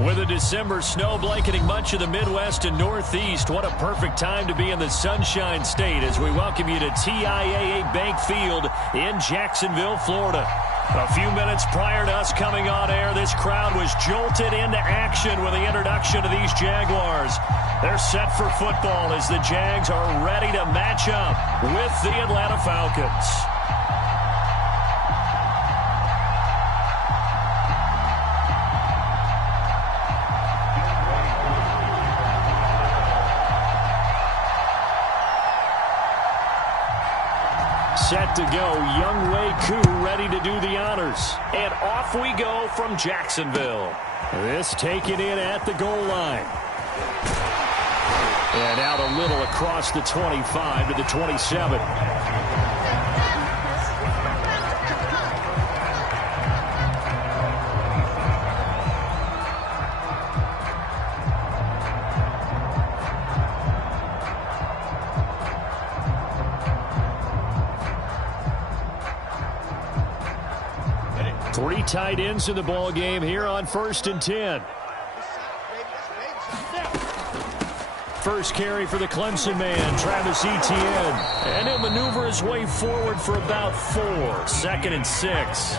With a December snow blanketing much of the Midwest and Northeast, what a perfect time to be in the Sunshine State as we welcome you to TIAA Bank Field in Jacksonville, Florida. A few minutes prior to us coming on air, this crowd was jolted into action with the introduction of these Jaguars. They're set for football as the Jags are ready to match up with the Atlanta Falcons. Set to go, Young Wei Koo ready to do the honors. And off we go from Jacksonville. This taken in at the goal line. And out a little across the 25 to the 27. 3 tight ends in the ball game here on 1st and 10. First carry for the Clemson man, Travis Etienne. And he'll maneuver his way forward for about 4. 2nd and 6.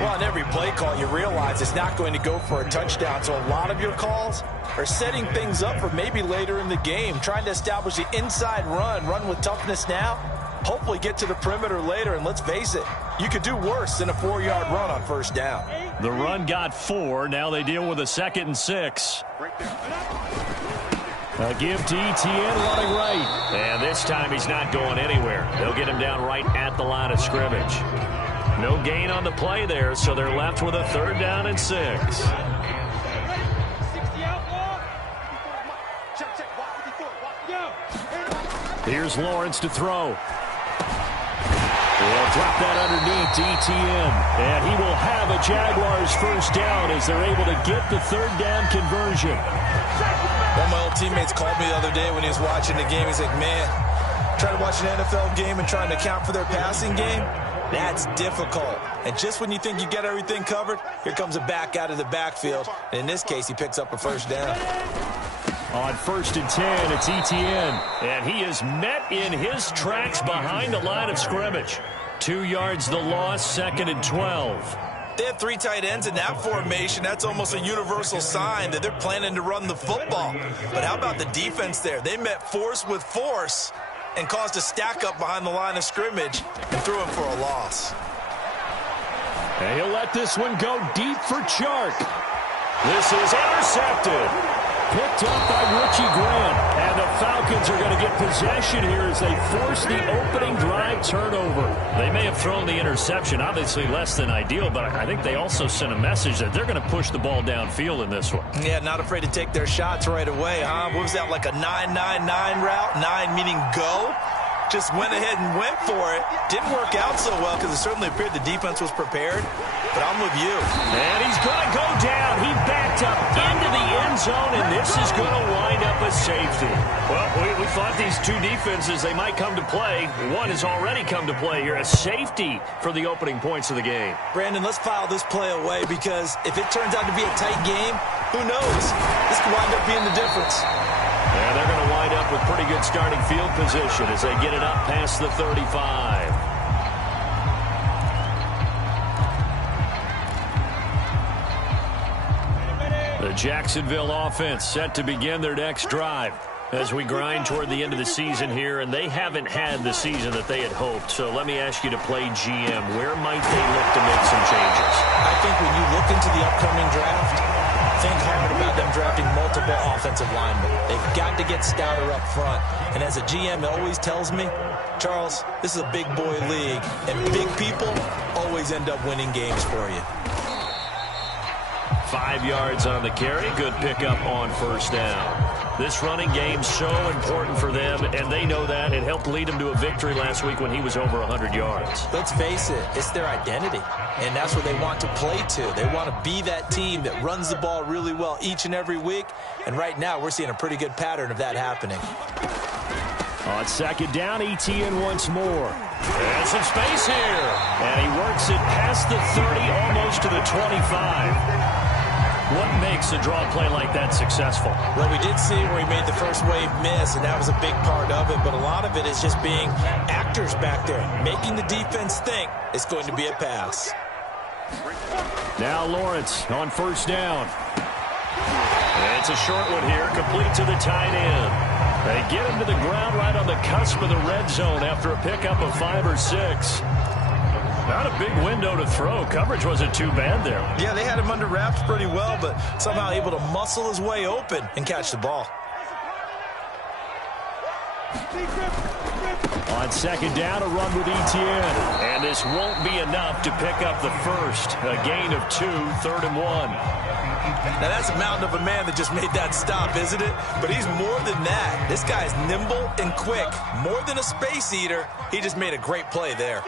Well, on every play call, you realize it's not going to go for a touchdown. So a lot of your calls are setting things up for maybe later in the game, trying to establish the inside run with toughness now. Hopefully get to the perimeter later, and let's face it, you could do worse than a 4-yard run on 1st down. The run got 4. Now they deal with a 2nd and 6. A give to Etienne running right. And this time he's not going anywhere. They'll get him down right at the line of scrimmage. No gain on the play there, so they're left with a 3rd down and 6. Here's Lawrence to throw. They'll drop that underneath to Etienne. And he will have a Jaguars 1st down as they're able to get the 3rd down conversion. One of my old teammates called me the other day when he was watching the game. He's like, man, trying to watch an NFL game and trying to account for their passing game, that's difficult. And just when you think you get everything covered, here comes a back out of the backfield. And in this case, he picks up a 1st down. On 1st and 10, it's Etienne. And he is met in his tracks behind the line of scrimmage. 2 yards the loss, 2nd and 12. They have 3 tight ends in that formation. That's almost a universal sign that they're planning to run the football. But how about the defense there? They met force with force and caused a stack up behind the line of scrimmage and threw him for a loss. And he'll let this one go deep for Chark. This is intercepted. Picked up by Richie Grant. And the Falcons are going to get possession here as they force the opening drive turnover. They may have thrown the interception, obviously less than ideal, but I think they also sent a message that they're going to push the ball downfield in this one. Yeah, not afraid to take their shots right away, huh? What was that, like a 9-9-9 route? 9 meaning go? Just went ahead and went for it. Didn't work out so well because it certainly appeared the defense was prepared. But I'm with you. And he's going to go down. He backed up into the end zone, and this is going to wind up a safety. Well, we thought these 2 defenses, they might come to play. One has already come to play here. A safety for the opening points of the game. Brandon, let's file this play away because if it turns out to be a tight game, who knows? This could wind up being the difference. Yeah, they're going to wind up with pretty good starting field position as they get it up past the 35. The Jacksonville offense set to begin their next drive as we grind toward the end of the season here, and they haven't had the season that they had hoped. So let me ask you to play GM. Where might they look to make some changes? I think when you look into the upcoming draft, think hard about them drafting multiple offensive linemen. They've got to get stouter up front. And as a GM always tells me, Charles, this is a big boy league, and big people always end up winning games for you. 5 yards on the carry. Good pickup on 1st down. This running game's so important for them, and they know that. It helped lead them to a victory last week when he was over 100 yards. Let's face it, it's their identity, and that's what they want to play to. They want to be that team that runs the ball really well each and every week, and right now we're seeing a pretty good pattern of that happening. On 2nd down, Etienne once more. And some space here. And he works it past the 30, almost to the 25. What makes a draw play like that successful? Well, we did see where he made the first wave miss, and that was a big part of it. But a lot of it is just being actors back there, making the defense think it's going to be a pass. Now Lawrence on first down. It's a short one here, complete to the tight end. They get him to the ground right on the cusp of the red zone after a pickup of 5 or 6. Not a big window to throw. Coverage wasn't too bad there. Yeah, they had him under wraps pretty well, but somehow able to muscle his way open and catch the ball. On second down, a run with Etienne. And this won't be enough to pick up the first. A gain of 2, 3rd and 1. Now, that's a mountain of a man that just made that stop, isn't it? But he's more than that. This guy's nimble and quick. More than a space eater. He just made a great play there.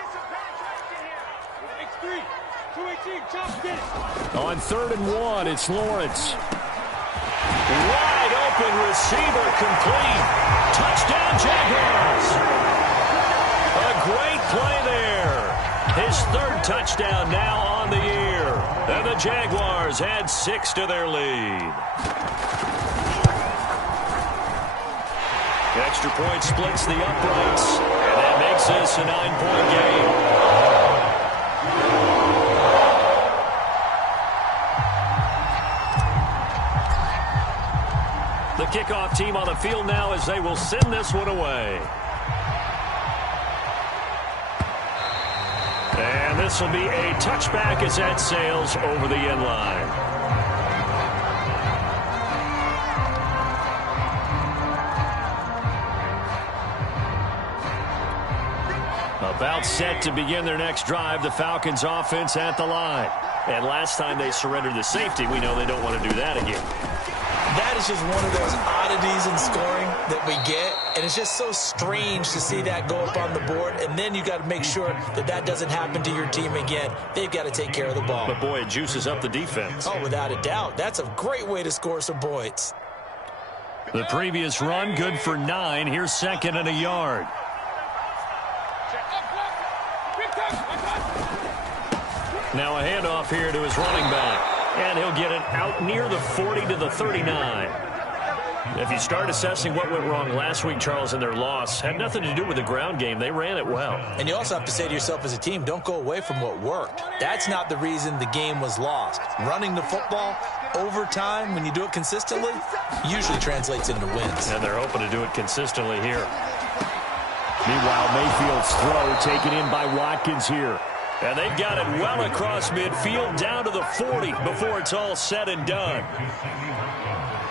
On 3rd and 1, it's Lawrence. Wide open receiver, complete. Touchdown, Jaguars. A great play there. His 3rd touchdown now on the year. And the Jaguars add 6 to their lead. Extra point splits the uprights. And that makes this a 9-point game. The kickoff team on the field now as they will send this one away. And this will be a touchback as that sails over the end line. About set to begin their next drive, the Falcons offense at the line. And last time they surrendered the safety, we know they don't want to do that again. That is just one of those oddities in scoring that we get, and it's just so strange to see that go up on the board, and then you got to make sure that that doesn't happen to your team again. They've got to take care of the ball. But, boy, it juices up the defense. Oh, without a doubt. That's a great way to score some points. The previous run, good for 9. Here's 2nd and a yard. Now a handoff here to his running back. And he'll get it out near the 40 to the 39. If you start assessing what went wrong last week, Charles, in their loss, had nothing to do with the ground game. They ran it well. And you also have to say to yourself as a team, don't go away from what worked. That's not the reason the game was lost. Running the football over time, when you do it consistently, usually translates into wins. And they're hoping to do it consistently here. Meanwhile, Mayfield's throw taken in by Watkins here. And they've got it well across midfield down to the 40 before it's all said and done.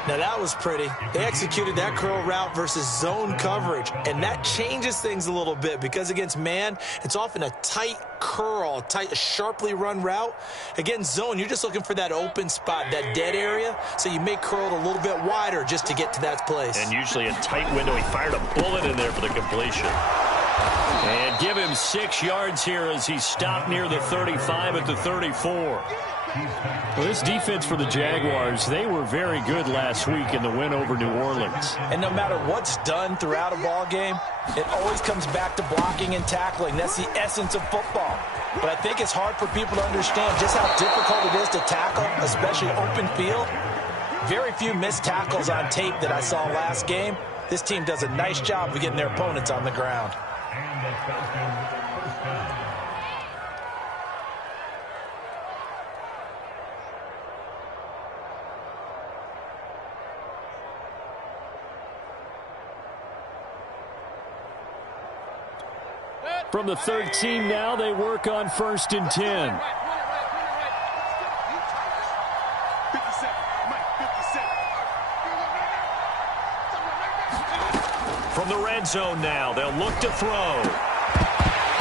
Now that was pretty. They executed that curl route versus zone coverage, and that changes things a little bit because against man, it's often a tight curl, tight, sharply run route. Against zone, you're just looking for that open spot, that dead area, so you may curl it a little bit wider just to get to that place. And usually a tight window. He fired a bullet in there for the completion. And give him 6 yards here as he stopped near the 35 at the 34. Well, this defense for the Jaguars, they were very good last week in the win over New Orleans. And no matter what's done throughout a ball game, it always comes back to blocking and tackling. That's the essence of football. But I think it's hard for people to understand just how difficult it is to tackle, especially open field. Very few missed tackles on tape that I saw last game. This team does a nice job of getting their opponents on the ground. From the 13 now, they work on 1st and 10. From the red zone now, they'll look to throw.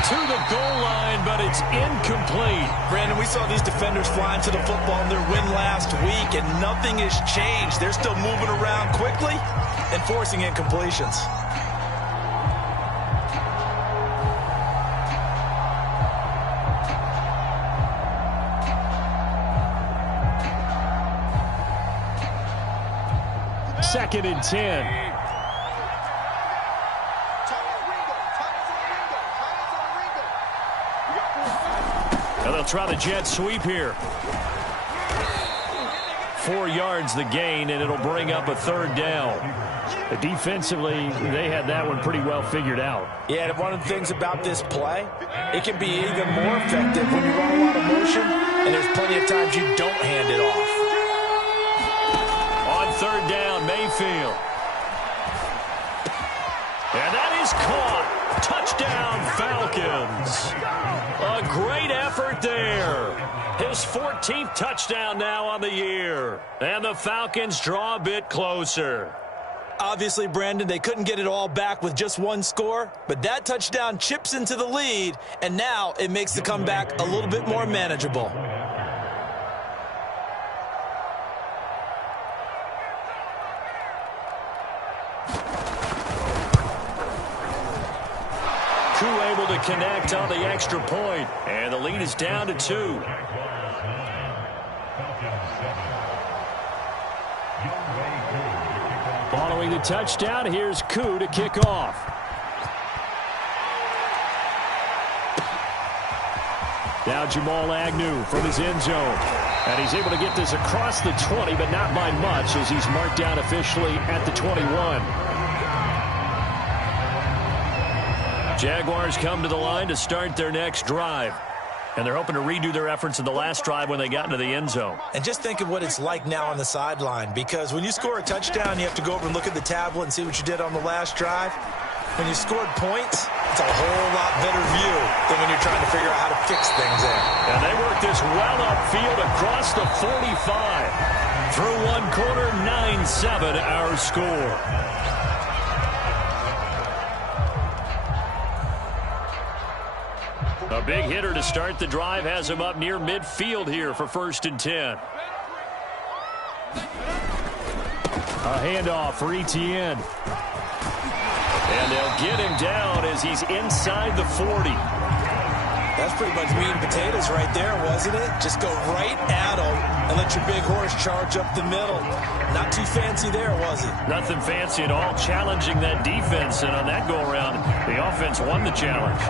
To the goal line, but it's incomplete. Brandon, we saw these defenders flying to the football in their win last week, and nothing has changed. They're still moving around quickly and forcing incompletions. Second and 10. And they'll try the jet sweep here. 4 yards the gain, and it'll bring up a 3rd down. Defensively, they had that one pretty well figured out. Yeah, and one of the things about this play, it can be even more effective when you run a lot of motion, and there's plenty of times you don't hand it off. On 3rd down, Mayfield. And that is caught. Touchdown, Falcons. A great effort there. His 14th touchdown now on the year. And the Falcons draw a bit closer. Obviously, Brandon, they couldn't get it all back with just one score, but that touchdown chips into the lead, and now it makes the comeback a little bit more manageable. Able to connect on the extra point, and the lead is down to 2. Following the touchdown, here's Koo to kick off. Now Jamal Agnew from his end zone. And he's able to get this across the 20, but not by much, as he's marked down officially at the 21. Jaguars come to the line to start their next drive. And they're hoping to redo their efforts in the last drive when they got into the end zone. And just think of what it's like now on the sideline, because when you score a touchdown, you have to go over and look at the tablet and see what you did on the last drive. When you scored points, it's a whole lot better view than when you're trying to figure out how to fix things there. And they work this well upfield across the 45. Through one quarter, 9-7 our score. A big hitter to start the drive has him up near midfield here for 1st and 10. A handoff for Etienne. And they'll get him down as he's inside the 40. That's pretty much meat and potatoes right there, wasn't it? Just go right at him and let your big horse charge up the middle. Not too fancy there, was it? Nothing fancy at all, challenging that defense. And on that go-around, the offense won the challenge.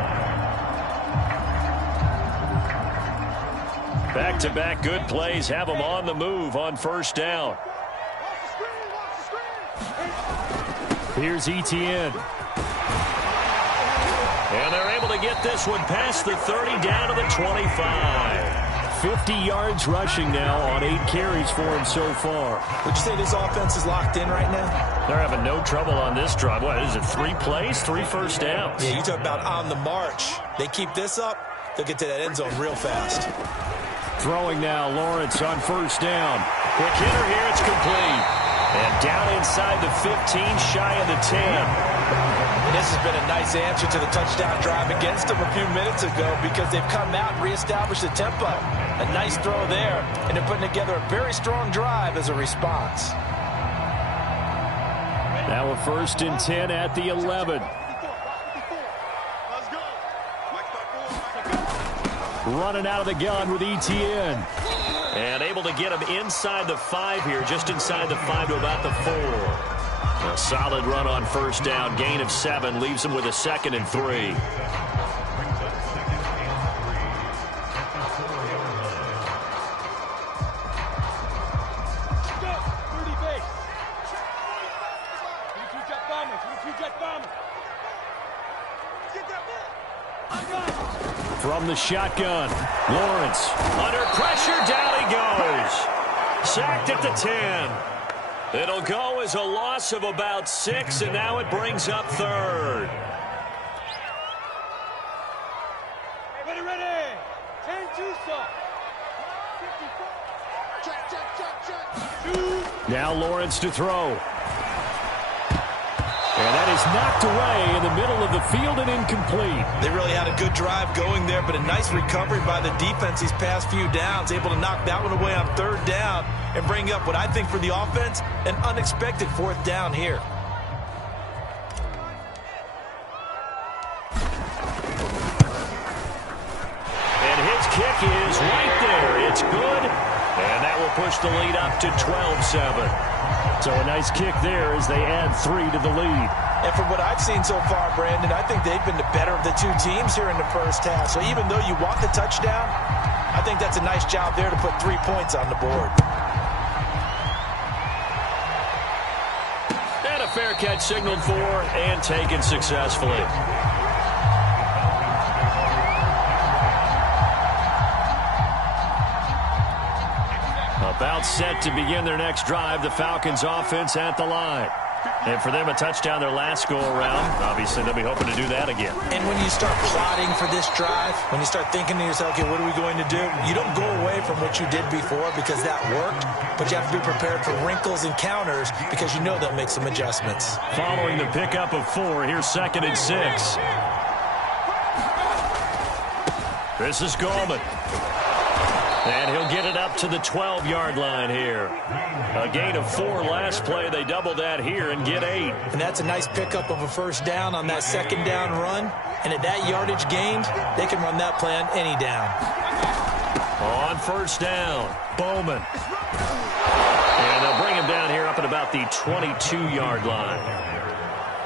Back-to-back good plays have them on the move on 1st down. Here's Etienne. And they're able to get this one past the 30 down to the 25. 50 yards rushing now on 8 carries for him so far. Would you say this offense is locked in right now? They're having no trouble on this drive. What is it, 3 plays, 3 first downs? Yeah, you talk about on the march. They keep this up, they'll get to that end zone real fast. Throwing now, Lawrence on 1st down. Quick hitter here, it's complete. And down inside the 15, shy of the 10. And this has been a nice answer to the touchdown drive against them a few minutes ago, because they've come out and reestablished the tempo. A nice throw there, and they're putting together a very strong drive as a response. Now a 1st and 10 at the 11. Running out of the gun with Etienne. And able to get him inside the 5 here, just inside the 5 to about the 4. A solid run on 1st down, gain of 7, leaves him with a 2nd and 3. From the shotgun, Lawrence under pressure, down he goes. Sacked at the 10. It'll go as a loss of about 6, and now it brings up 3rd. Ready. 10-2 check. Now Lawrence to throw. And that is knocked away in the middle of the field and incomplete. They really had a good drive going there, but a nice recovery by the defense these past few downs, able to knock that one away on 3rd down and bring up what I think for the offense, an unexpected 4th down here. And his kick is right there. It's good. And that will push the lead up to 12-7. So a nice kick there as they add 3 to the lead. And from what I've seen so far, Brandon, I think they've been the better of the 2 teams here in the first half. So even though you want the touchdown, I think that's a nice job there to put 3 points on the board. a fair catch signaled for and taken successfully. About set to begin their next drive, the Falcons offense at the line. And for them, a touchdown their last go-around. Obviously, they'll be hoping to do that again. And when you start plotting for this drive, when you start thinking to yourself, okay, what are we going to do? You don't go away from what you did before because that worked, but you have to be prepared for wrinkles and counters because you know they'll make some adjustments. Following the pickup of 4, here's 2nd and 6. This is Goldman. And he'll get it up to the 12-yard line here. A gain of 4 last play. They double that here and get 8. And that's a nice pickup of a first down on that second down run. And at that yardage gained, they can run that play on any down. On first down, Bowman. And they'll bring him down here up at about the 22-yard line.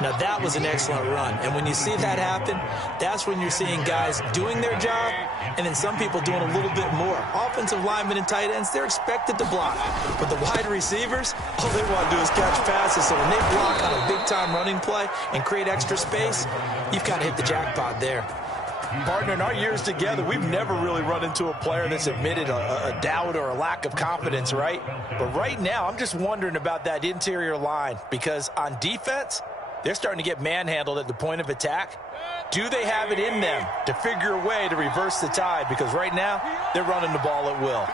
Now, that was an excellent run. And when you see that happen, that's when you're seeing guys doing their job and then some people doing a little bit more. Offensive linemen and tight ends, they're expected to block. But the wide receivers, all they want to do is catch passes. So when they block on a big-time running play and create extra space, you've kind of hit the jackpot there. Partner, in our years together, we've never really run into a player that's admitted a doubt or a lack of confidence, right? But right now, I'm just wondering about that interior line because on defense, they're starting to get manhandled at the point of attack. Do they have it in them to figure a way to reverse the tide? Because right now, they're running the ball at will.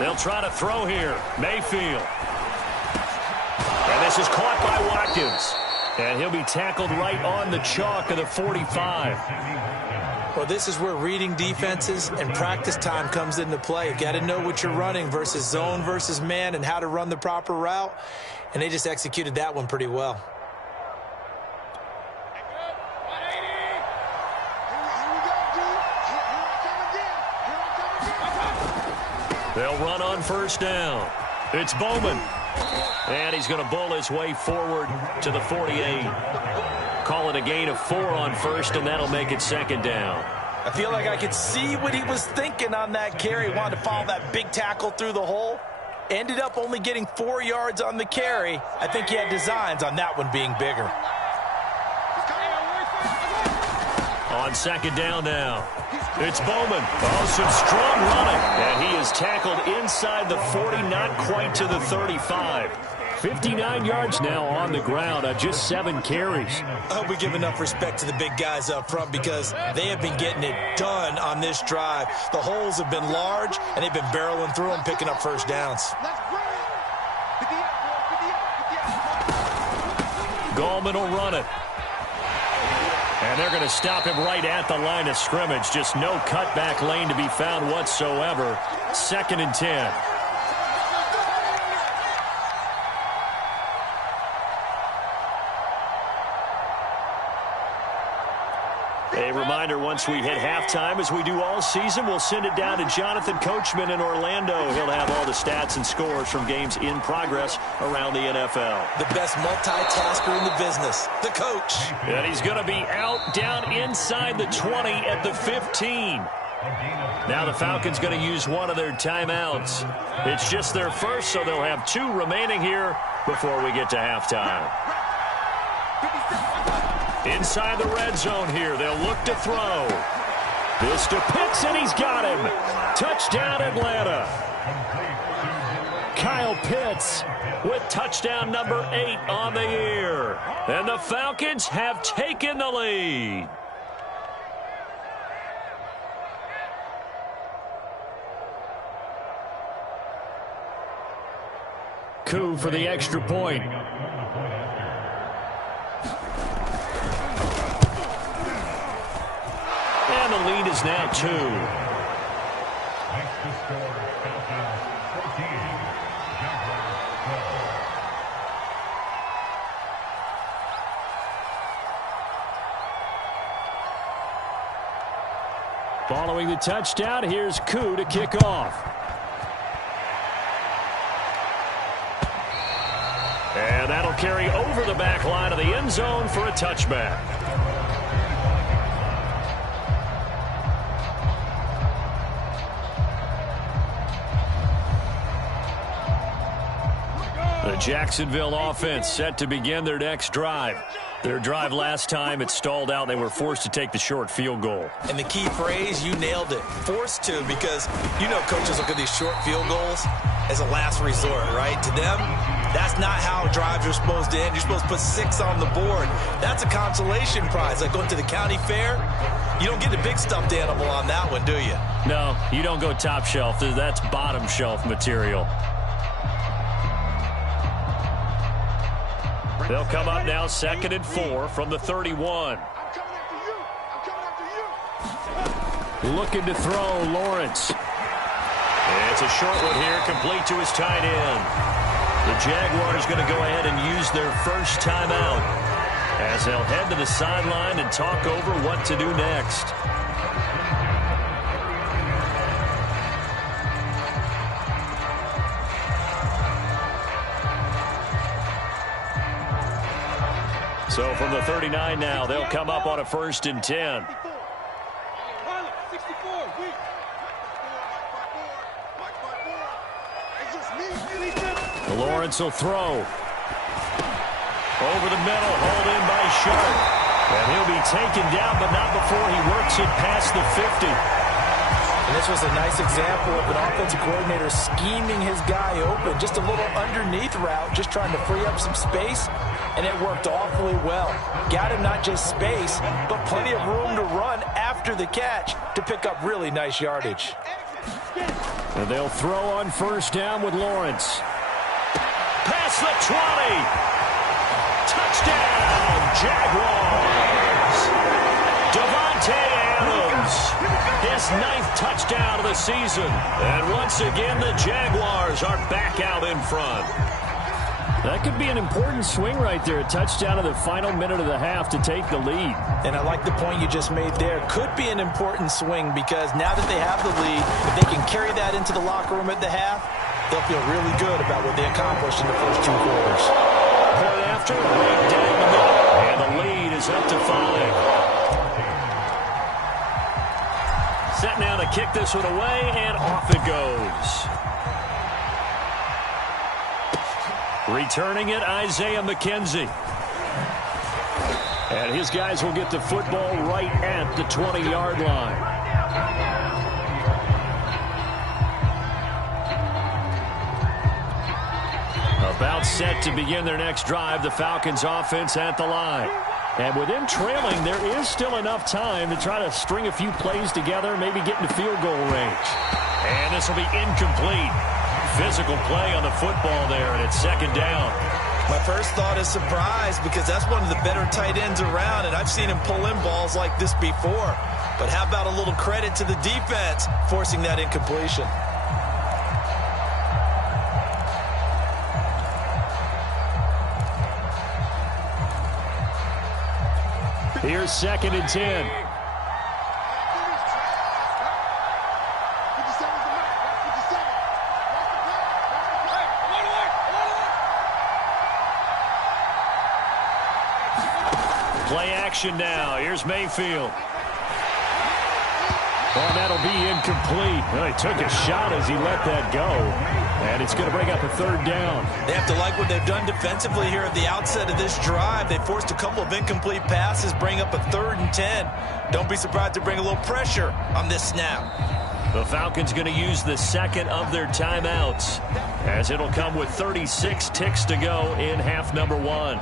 They'll try to throw here. Mayfield. And this is caught by Watkins. And he'll be tackled right on the chalk of the 45. Well, this is where reading defenses and practice time comes into play. You've got to know what you're running versus zone versus man and how to run the proper route. And they just executed that one pretty well. They'll run on first down. It's Bowman. And he's going to bull his way forward to the 48. Call it a gain of 4 on first, and that'll make it 2nd down. I feel like I could see what he was thinking on that carry. Wanted to follow that big tackle through the hole. Ended up only getting 4 yards on the carry. I think he had designs on that one being bigger. On 2nd down now. It's Bowman. Oh, some strong running. And he is tackled inside the 40, not quite to the 35. 59 yards now on the ground on just 7 carries. I hope we give enough respect to the big guys up front because they have been getting it done on this drive. The holes have been large, and they've been barreling through them, picking up first downs. Gallman will run it. And they're going to stop him right at the line of scrimmage. Just no cutback lane to be found whatsoever. 2nd and 10. A reminder, once we hit halftime, as we do all season, we'll send it down to Jonathan Coachman in Orlando. He'll have all the stats and scores from games in progress around the NFL. The best multitasker in the business, the coach. And he's going to be out down inside the 20 at the 15. Now the Falcons going to use one of their timeouts. It's just their first, so they'll have 2 remaining here before we get to halftime. Inside the red zone here, they'll look to throw. This to Pitts, and he's got him. Touchdown, Atlanta. Kyle Pitts with touchdown number 8 on the year. And the Falcons have taken the lead. Coup for the extra point. And the lead is now 2. Following the touchdown, here's Coup to kick off. And that'll carry over the back line of the end zone for a touchback. The Jacksonville offense set to begin their next drive. Their drive last time, it stalled out. They were forced to take the short field goal. And the key phrase, you nailed it, forced to, because you know coaches look at these short field goals as a last resort, right? To them, that's not how drives are supposed to end. You're supposed to put 6 on the board. That's a consolation prize, like going to the county fair. You don't get the big stuffed animal on that one, do you? No, you don't go top shelf. That's bottom shelf material. They'll come up now 2nd and 4 from the 31. Looking to throw, Lawrence. It's a short one here, complete to his tight end. The Jaguars going to go ahead and use their first timeout as they'll head to the sideline and talk over what to do next. So from the 39 now, they'll come up on a 1st and 10. Lawrence will throw. Over the middle, hauled in by Sharp. And he'll be taken down, but not before he works it past the 50. And this was a nice example of an offensive coordinator scheming his guy open. Just a little underneath route, just trying to free up some space. And it worked awfully well. Got him not just space, but plenty of room to run after the catch to pick up really nice yardage. And they'll throw on 1st down with Lawrence. Past the 20. Touchdown, Jaguars. Davante Adams. His 9th touchdown of the season. And once again, the Jaguars are back out in front. That could be an important swing right there. A touchdown in the final minute of the half to take the lead. And I like the point you just made there. Could be an important swing because now that they have the lead, if they can carry that into the locker room at the half, they'll feel really good about what they accomplished in the first 2 quarters. Point after, right down the middle. And the lead is up to 5. Set now to kick this one away, and off it goes. Returning it, Isaiah McKenzie. And his guys will get the football right at the 20-yard line. About set to begin their next drive, the Falcons offense at the line. And with them trailing, there is still enough time to try to string a few plays together, maybe get into field goal range. And this will be incomplete. Physical play on the football there, and it's 2nd down. My first thought is surprise because that's one of the better tight ends around, and I've seen him pull in balls like this before. But how about a little credit to the defense forcing that incompletion? Here's 2nd and 10. Play action now. Here's Mayfield. Well, that'll be incomplete. Well, he took a shot as he let that go. And it's going to bring up a 3rd down. They have to like what they've done defensively here at the outset of this drive. They forced a couple of incomplete passes, bring up a 3rd and 10. Don't be surprised to bring a little pressure on this snap. The Falcons going to use the 2nd of their timeouts, as it'll come with 36 ticks to go in half number 1.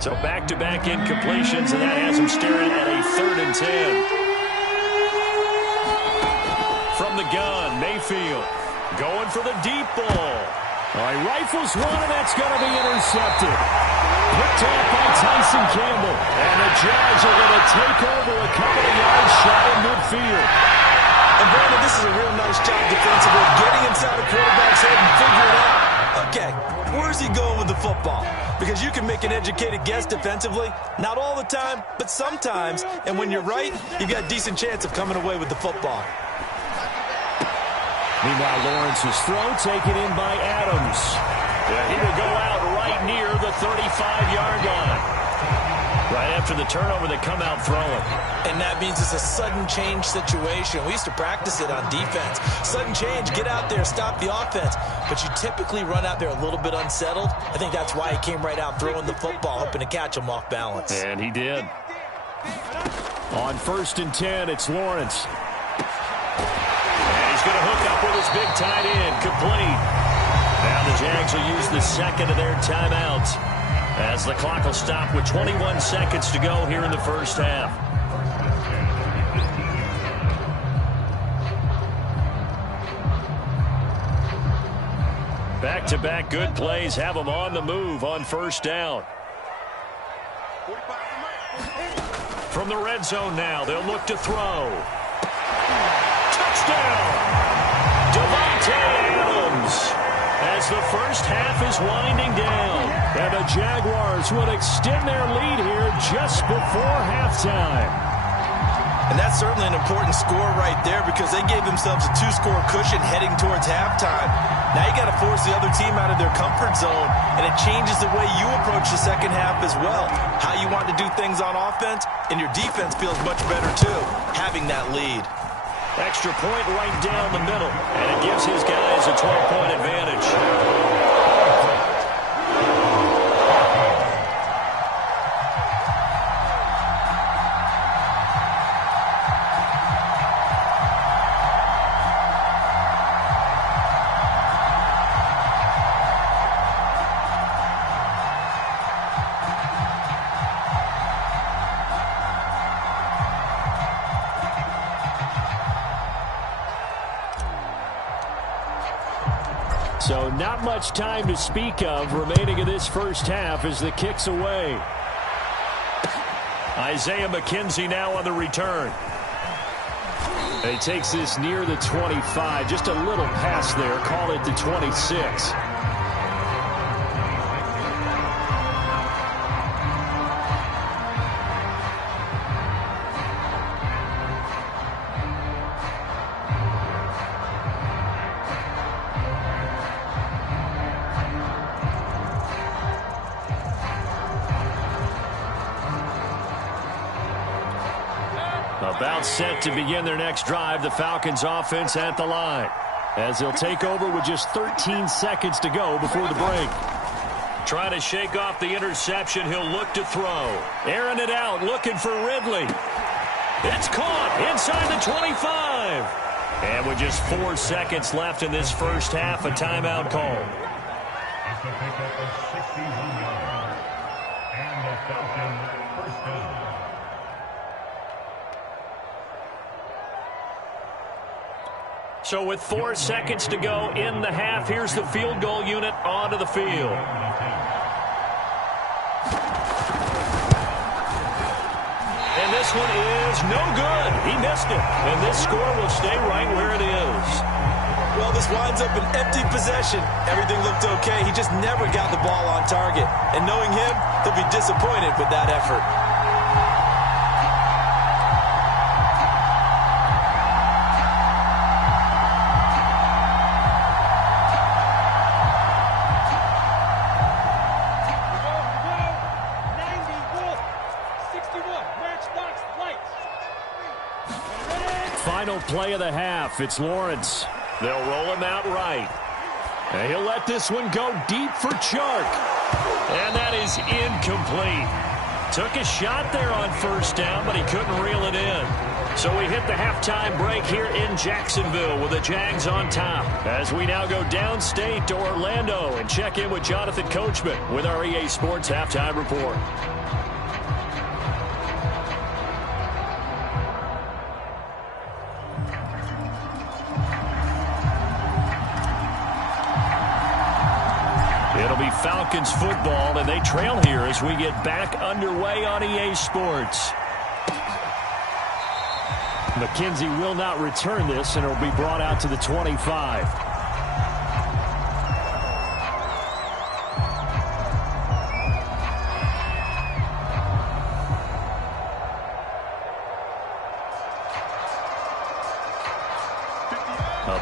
So back-to-back incompletions, and that has them staring at a 3rd and 10. From the gun, Mayfield going for the deep ball. All right, rifles one, and that's going to be intercepted. Picked off by Tyson Campbell. And the Jags are going to take over a couple of yards shy of midfield. And Brandon, this is a real nice job defensively, getting inside a quarterback's head and figuring out, okay, where's he going with the football? Because you can make an educated guess defensively. Not all the time, but sometimes. And when you're right, you've got a decent chance of coming away with the football. Meanwhile, Lawrence's throw taken in by Adams. Yeah, he will go out right near the 35-yard line. Right after the turnover, they come out throwing. And that means it's a sudden change situation. We used to practice it on defense. Sudden change, get out there, stop the offense. But you typically run out there a little bit unsettled. I think that's why he came right out throwing the football, hoping to catch him off balance. And he did. On 1st and 10, it's Lawrence. And he's going to hook up with his big tight end, complete. Now the Jags will use the second of their timeouts, as the clock will stop with 21 seconds to go here in the first half. Back-to-back good plays have them on the move on first down. From the red zone now, they'll look to throw. Touchdown! Devontae Adams! As the first half is winding down, and the Jaguars will extend their lead here just before halftime. And that's certainly an important score right there, because they gave themselves a 2-score cushion heading towards halftime. Now you got to force the other team out of their comfort zone, and it changes the way you approach the second half as well. How you want to do things on offense, and your defense feels much better too, having that lead. Extra point right down the middle, and it gives his guys a 12-point advantage. So not much time to speak of remaining in this first half as the kick's away. Isaiah McKenzie now on the return. He takes this near the 25. Just a little pass there. Call it the 26. About set to begin their next drive, the Falcons offense at the line, as they'll take over with just 13 seconds to go before the break. Trying to shake off the interception, he'll look to throw. Airing it out, looking for Ridley. It's caught inside the 25. And with just 4 seconds left in this first half, a timeout call. It's a pickup of 61 yards. And the Falcons first down. So with 4 seconds to go in the half, here's the field goal unit onto the field. And this one is no good. He missed it. And this score will stay right where it is. Well, this winds up an empty possession. Everything looked okay. He just never got the ball on target. And knowing him, he'll be disappointed with that effort. Final play of the half. It's Lawrence. They'll roll him out right. And he'll let this one go deep for Chark. And that is incomplete. Took a shot there on first down, but he couldn't reel it in. So we hit the halftime break here in Jacksonville with the Jags on top, as we now go downstate to Orlando and check in with Jonathan Coachman with our EA Sports Halftime Report. It'll be Falcons football, and they trail here as we get back underway on EA Sports. McKenzie will not return this, and it'll be brought out to the 25.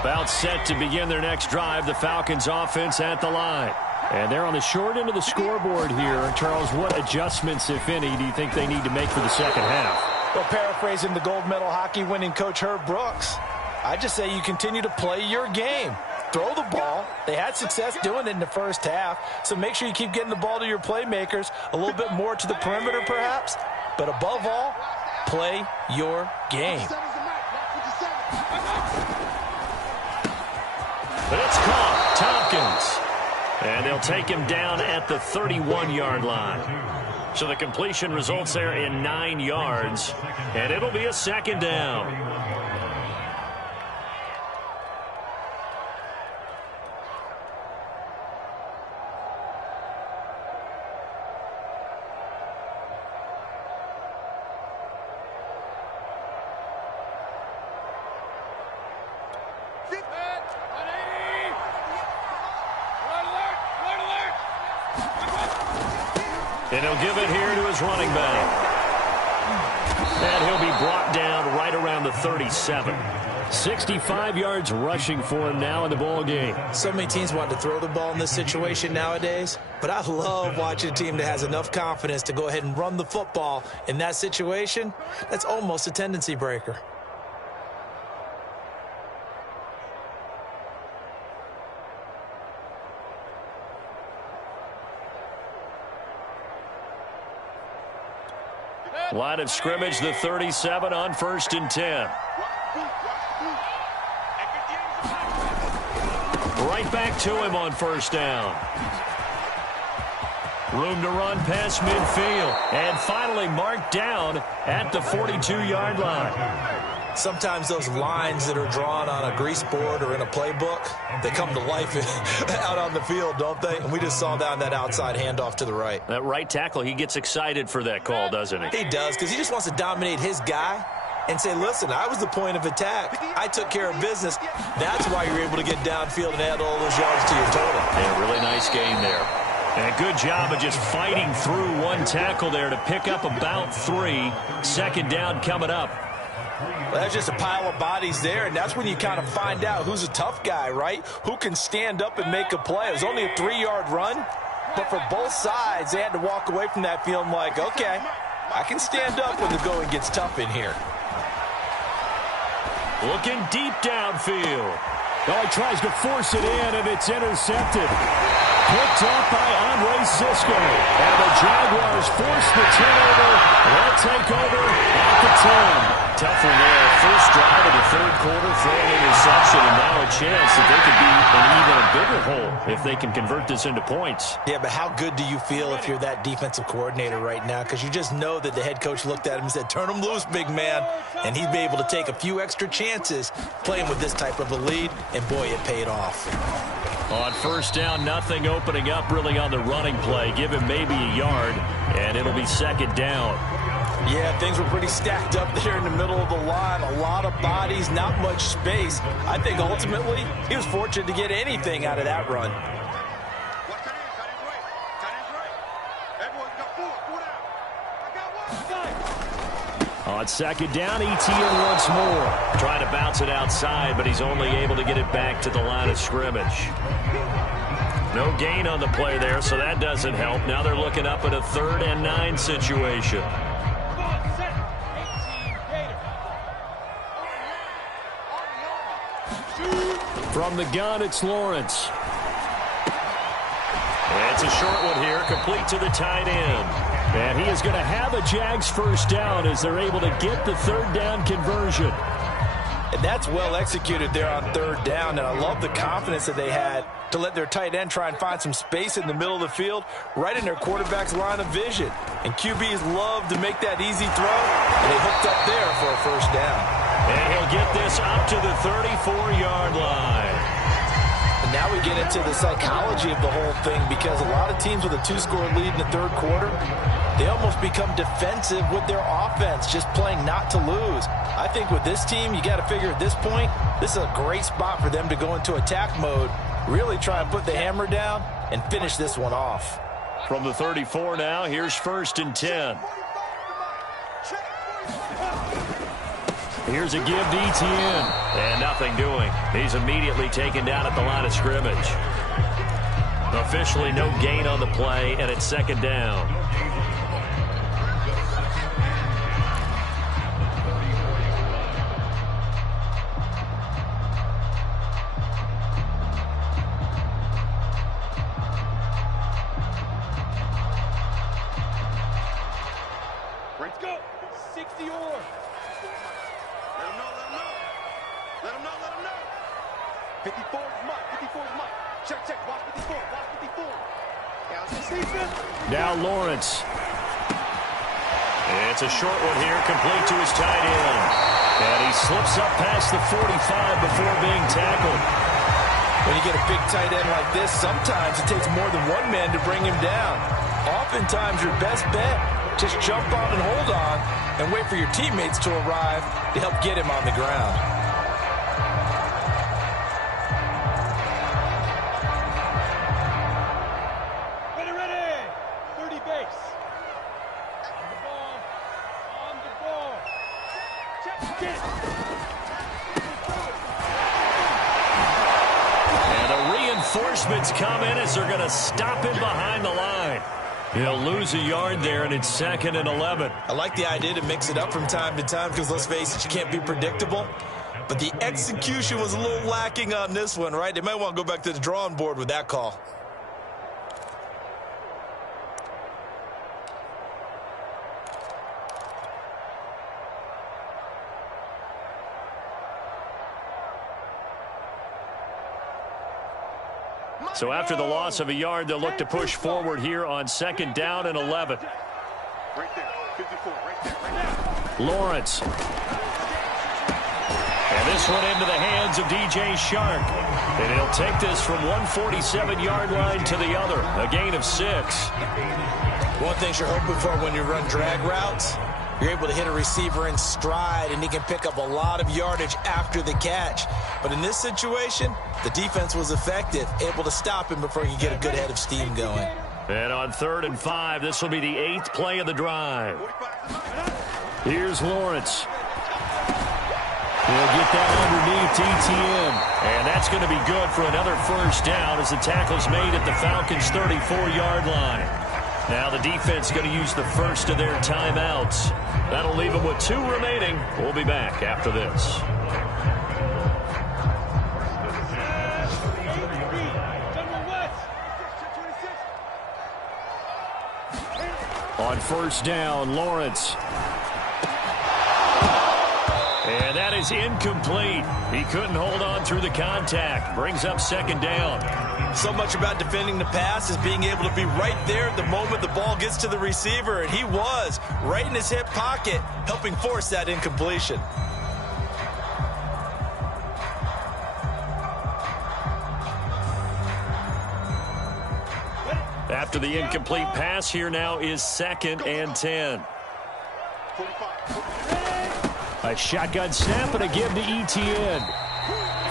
About set to begin their next drive, the Falcons offense at the line. And they're on the short end of the scoreboard here. Charles, what adjustments, if any, do you think they need to make for the second half? Well, paraphrasing the gold medal hockey winning coach Herb Brooks, I just say you continue to play your game. Throw the ball. They had success doing it in the first half, so make sure you keep getting the ball to your playmakers, a little bit more to the perimeter perhaps, but above all, play your game. But it's caught. Tompkins. And they'll take him down at the 31-yard line. So the completion results there in 9 yards, and it'll be a second down. And he'll give it here to his running back. And he'll be brought down right around the 37. 65 yards rushing for him now in the ball game. So many teams want to throw the ball in this situation nowadays, but I love watching a team that has enough confidence to go ahead and run the football in that situation. That's almost a tendency breaker. Line of scrimmage, the 37 on 1st and 10. Right back to him on 1st down. Room to run past midfield. And finally marked down at the 42-yard line. Sometimes those lines that are drawn on a grease board or in a playbook, they come to life out on the field, don't they? And we just saw that on that outside handoff to the right. That right tackle, he gets excited for that call, doesn't he? He does, because he just wants to dominate his guy and say, listen, I was the point of attack. I took care of business. That's why you're able to get downfield and add all those yards to your total. Yeah, really nice game there. And a good job of just fighting through one tackle there to pick up about 3. Second down coming up. Well, that's just a pile of bodies there, and that's when you kind of find out who's a tough guy, right? Who can stand up and make a play. It was only a 3-yard run, but for both sides, they had to walk away from that feeling like, okay, I can stand up when the going gets tough in here. Looking deep downfield. Oh, he tries to force it in, and it's intercepted. Picked up by Andre Cisco. And the Jaguars force the turnover. They'll take over at the 10. Tough one there. First drive of the third quarter for an interception, and now a chance that they could be in even a bigger hole if they can convert this into points. Yeah, but how good do you feel if you're that defensive coordinator right now? Because you just know that the head coach looked at him and said, turn him loose, big man. And he'd be able to take a few extra chances playing with this type of a lead, and boy, it paid off. On 1st down, nothing opening up really on the running play. Give him maybe a yard, and it'll be 2nd down. Yeah, things were pretty stacked up there in the middle of the line. A lot of bodies, not much space. I think ultimately he was fortunate to get anything out of that run. On 2nd down, Etienne once more. Trying to bounce it outside, but he's only able to get it back to the line of scrimmage. No gain on the play there, so that doesn't help. Now they're looking up at a 3rd and 9 situation. From the gun, it's Lawrence. It's a short one here, complete to the tight end. And he is going to have a Jags 1st down as they're able to get the 3rd down conversion. And that's well executed there on 3rd down, and I love the confidence that they had to let their tight end try and find some space in the middle of the field, right in their quarterback's line of vision. And QBs love to make that easy throw, and they hooked up there for a 1st down. And he'll get this up to the 34-yard line. And now we get into the psychology of the whole thing, because a lot of teams with a 2-score lead in the 3rd quarter, they almost become defensive with their offense, just playing not to lose. I think with this team, you got to figure at this point, this is a great spot for them to go into attack mode, really try and put the hammer down and finish this one off. From the 34 now, here's 1st and 10. Here's a give to Etienne. And nothing doing. He's immediately taken down at the line of scrimmage. Officially no gain on the play, and it's second down. Let's go. 60 or. Let him know, let him know. Let him know, let him know. 54 is Mike, 54 is Mike. Check, check, watch 54, watch 54. Now Lawrence. It's a short one here, complete to his tight end. And he slips up past the 45 before being tackled. When you get a big tight end like this, sometimes it takes more than one man to bring him down. Oftentimes your best bet, just jump on and hold on and wait for your teammates to arrive to help get him on the ground. Ready. 30 base. On the ball. Check it. And the reinforcements come in as they're going to stop him behind the line. He'll lose a yard there, and it's 2nd and 11. I like the idea to mix it up from time to time because, let's face it, you can't be predictable. But the execution was a little lacking on this one, right? They might want to go back to the drawing board with that call. So after the loss of a yard, they'll look to push forward here on 2nd down and 11. Right there, 54, right there, right there. Lawrence. And this one into the hands of DJ Shark. And he'll take this from 147-yard line to the other. A gain of 6. One thing you're hoping for when you run drag routes, you're able to hit a receiver in stride, and he can pick up a lot of yardage after the catch. But in this situation, the defense was effective, able to stop him before he could get a good head of steam going. And on 3rd and 5, this will be the 8th play of the drive. Here's Lawrence. He'll get that underneath ETN. And that's going to be good for another first down as the tackle's made at the Falcons' 34-yard line. Now the defense going to use the first of their timeouts. That'll leave them with 2 remaining. We'll be back after this. On 1st down, Lawrence. And that is incomplete. He couldn't hold on through the contact. Brings up 2nd down. So much about defending the pass is being able to be right there at the moment the ball gets to the receiver, and he was right in his hip pocket, helping force that incompletion. After the incomplete pass, here now is 2nd and 10. A shotgun snap and a give to ETN.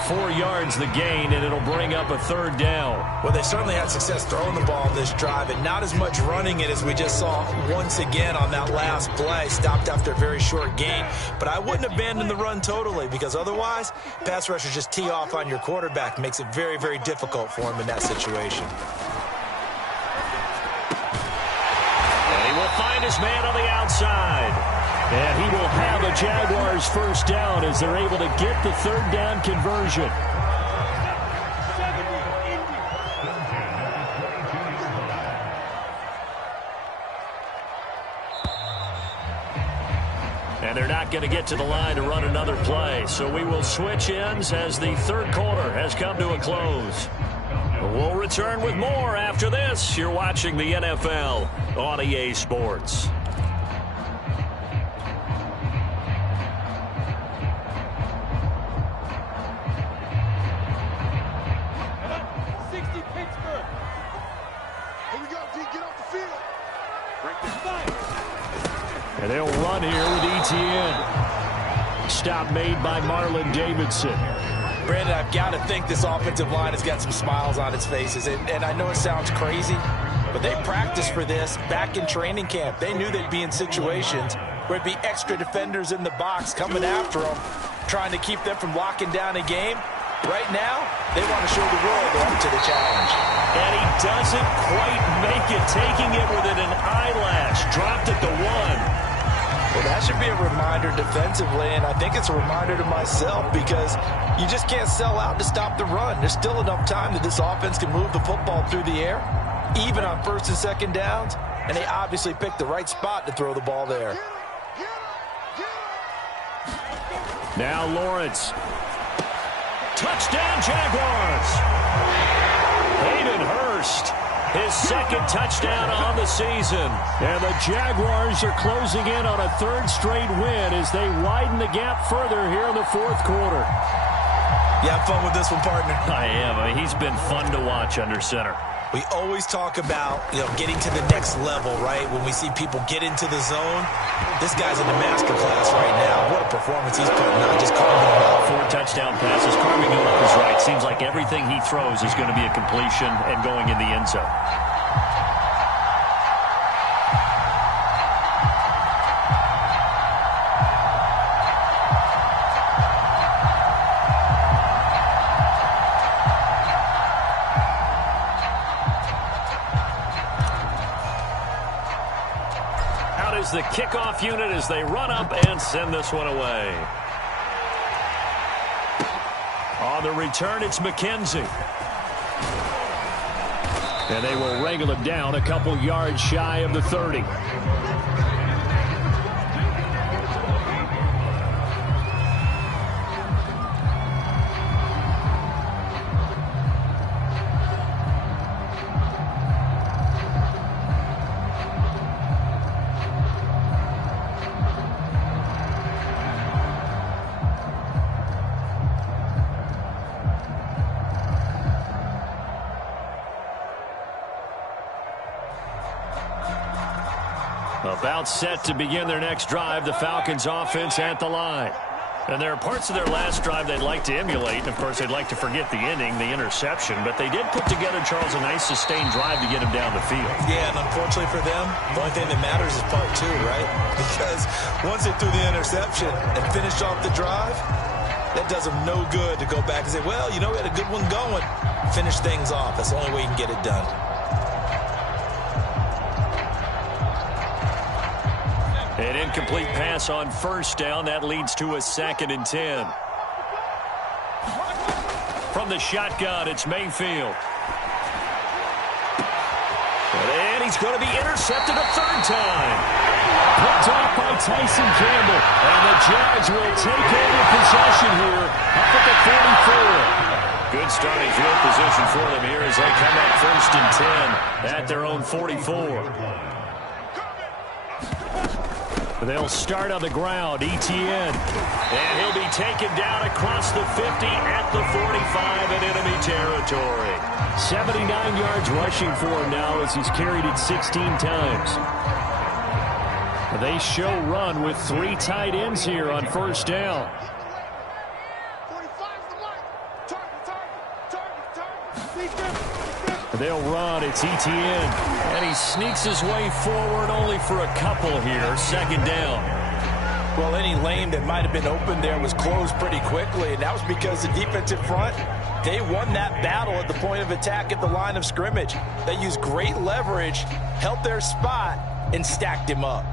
4 yards the gain, and it'll bring up a 3rd down. Well, they certainly had success throwing the ball on this drive, and not as much running it as we just saw once again on that last play. Stopped after a very short gain. But I wouldn't abandon the run totally, because otherwise, pass rushers just tee off on your quarterback. Makes it very, very difficult for him in that situation. And he will find his man on the outside. And he will have a Jaguars first down as they're able to get the 3rd down conversion. And they're not going to get to the line to run another play. So we will switch ends as the 3rd quarter has come to a close. We'll return with more after this. You're watching the NFL on EA Sports. And they'll run here with ETN. Stop made by Marlon Davidson. Brandon, I've got to think this offensive line has got some smiles on its faces. And I know it sounds crazy, but they practiced for this back in training camp. They knew they'd be in situations where there'd be extra defenders in the box coming after them, trying to keep them from locking down a game. Right now, they want to show the world they're up to the challenge. And he doesn't quite make it, taking it within an eyelash. Dropped at the 1. Well, that should be a reminder defensively, and I think it's a reminder to myself because you just can't sell out to stop the run. There's still enough time that this offense can move the football through the air, even on first and second downs, and they obviously picked the right spot to throw the ball there. Now Lawrence. Touchdown, Jaguars. Hayden Hurst, his second touchdown on the season. And the Jaguars are closing in on a third straight win as they widen the gap further here in the fourth quarter. You have fun with this one, partner? I am. He's been fun to watch under center. We always talk about, getting to the next level, right? When we see people get into the zone, this guy's in the master class right now. What a performance he's putting on, just carving them up. 4 touchdown passes. Carving him up is right. Seems like everything he throws is going to be a completion and going in the end zone. Is the kickoff unit as they run up and send this one away. On the return, it's McKenzie. And they will wrangle him down a couple yards shy of the 30. About set to begin their next drive, the Falcons offense at the line. And there are parts of their last drive they'd like to emulate. And, of course, they'd like to forget the ending, the interception. But they did put together, Charles, a nice sustained drive to get him down the field. Yeah, and unfortunately for them, the only thing that matters is part 2, right? Because once they threw the interception and finished off the drive, that does them no good to go back and say, well, we had a good one going. Finish things off. That's the only way you can get it done. An incomplete pass on first down. That leads to a 2nd and 10. From the shotgun, it's Mayfield. And he's going to be intercepted a 3rd time. Picked off by Tyson Campbell. And the Jags will take over possession here up at the 44. Good starting field position for them here as they come up 1st and 10 at their own 44. They'll start on the ground. Etienne. And he'll be taken down across the 50 at the 45 in enemy territory. 79 yards rushing for him now as he's carried it 16 times. They show run with 3 tight ends here on first down. They'll run. It's Etienne. And he sneaks his way forward only for a couple here. 2nd down. Well, any lane that might have been open there was closed pretty quickly, and that was because the defensive front, they won that battle at the point of attack at the line of scrimmage. They used great leverage, held their spot, and stacked him up.